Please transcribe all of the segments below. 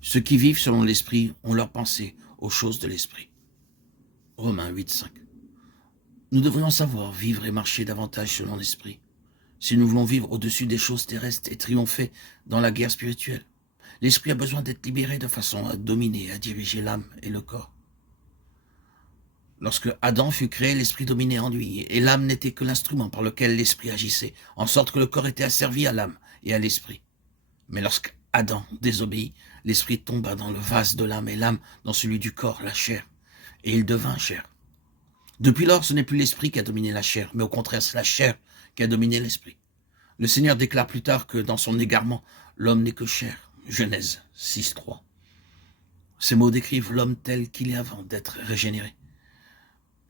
Ceux qui vivent selon l'esprit ont leur pensée aux choses de l'esprit. Romains 8,5. Nous devrions savoir vivre et marcher davantage selon l'esprit, si nous voulons vivre au-dessus des choses terrestres et triompher dans la guerre spirituelle. L'esprit a besoin d'être libéré de façon à dominer et à diriger l'âme et le corps. Lorsque Adam fut créé, l'esprit dominait en lui, et l'âme n'était que l'instrument par lequel l'esprit agissait, en sorte que le corps était asservi à l'âme et à l'esprit. Mais lorsque Adam désobéit, l'esprit tomba dans le vase de l'âme et l'âme dans celui du corps, la chair, et il devint chair. Depuis lors, ce n'est plus l'esprit qui a dominé la chair, mais au contraire, c'est la chair qui a dominé l'esprit. Le Seigneur déclare plus tard que dans son égarement, l'homme n'est que chair. Genèse 6,3. Ces mots décrivent l'homme tel qu'il est avant d'être régénéré.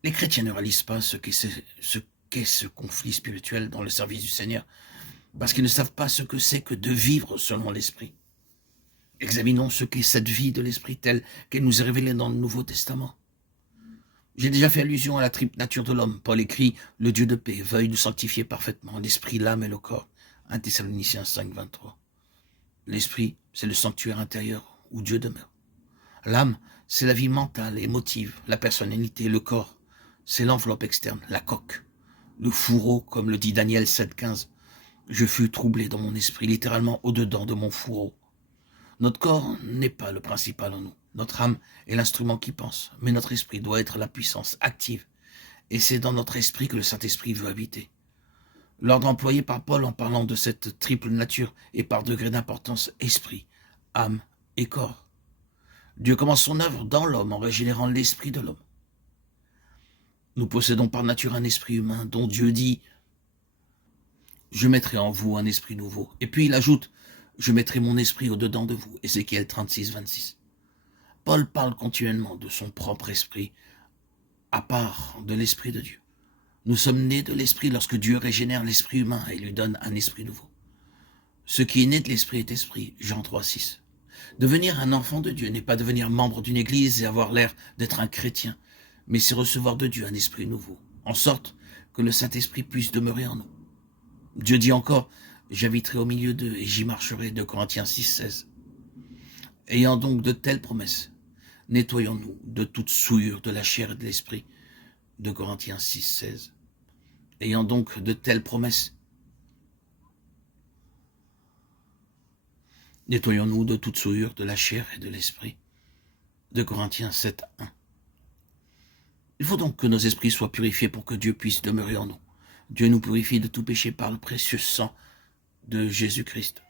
Les chrétiens ne réalisent pas ce qu'est ce conflit spirituel dans le service du Seigneur, parce qu'ils ne savent pas ce que c'est que de vivre selon l'Esprit. Examinons ce qu'est cette vie de l'Esprit telle qu'elle nous est révélée dans le Nouveau Testament. J'ai déjà fait allusion à la triple nature de l'homme. Paul écrit « Le Dieu de paix veuille nous sanctifier parfaitement, l'esprit, l'âme et le corps ». 1 Thessaloniciens 5, 23. L'esprit, c'est le sanctuaire intérieur où Dieu demeure. L'âme, c'est la vie mentale, émotive, la personnalité, le corps. C'est l'enveloppe externe, la coque. Le fourreau, comme le dit Daniel 7,15. Je fus troublé dans mon esprit, littéralement au-dedans de mon fourreau. Notre corps n'est pas le principal en nous. Notre âme est l'instrument qui pense, mais notre esprit doit être la puissance active. Et c'est dans notre esprit que le Saint-Esprit veut habiter. L'ordre employé par Paul en parlant de cette triple nature est par degré d'importance esprit, âme et corps. Dieu commence son œuvre dans l'homme en régénérant l'esprit de l'homme. Nous possédons par nature un esprit humain dont Dieu dit « Je mettrai en vous un esprit nouveau ». Et puis il ajoute « Je mettrai mon esprit au-dedans de vous ». Ézéchiel 36, 26. Paul parle continuellement de son propre esprit, à part de l'esprit de Dieu. Nous sommes nés de l'esprit lorsque Dieu régénère l'esprit humain et lui donne un esprit nouveau. Ce qui est né de l'esprit est esprit, Jean 3, 6. Devenir un enfant de Dieu n'est pas devenir membre d'une église et avoir l'air d'être un chrétien, mais c'est recevoir de Dieu un esprit nouveau, en sorte que le Saint-Esprit puisse demeurer en nous. Dieu dit encore, j'habiterai au milieu d'eux et j'y marcherai, 2 Corinthiens 6, 16. Ayant donc de telles promesses, nettoyons-nous de toute souillure de la chair et de l'esprit, 2 Corinthiens 6, 16. Ayant donc de telles promesses, nettoyons-nous de toute souillure de la chair et de l'esprit, 2 Corinthiens 7, 1. Il faut donc que nos esprits soient purifiés pour que Dieu puisse demeurer en nous. Dieu nous purifie de tout péché par le précieux sang de Jésus-Christ.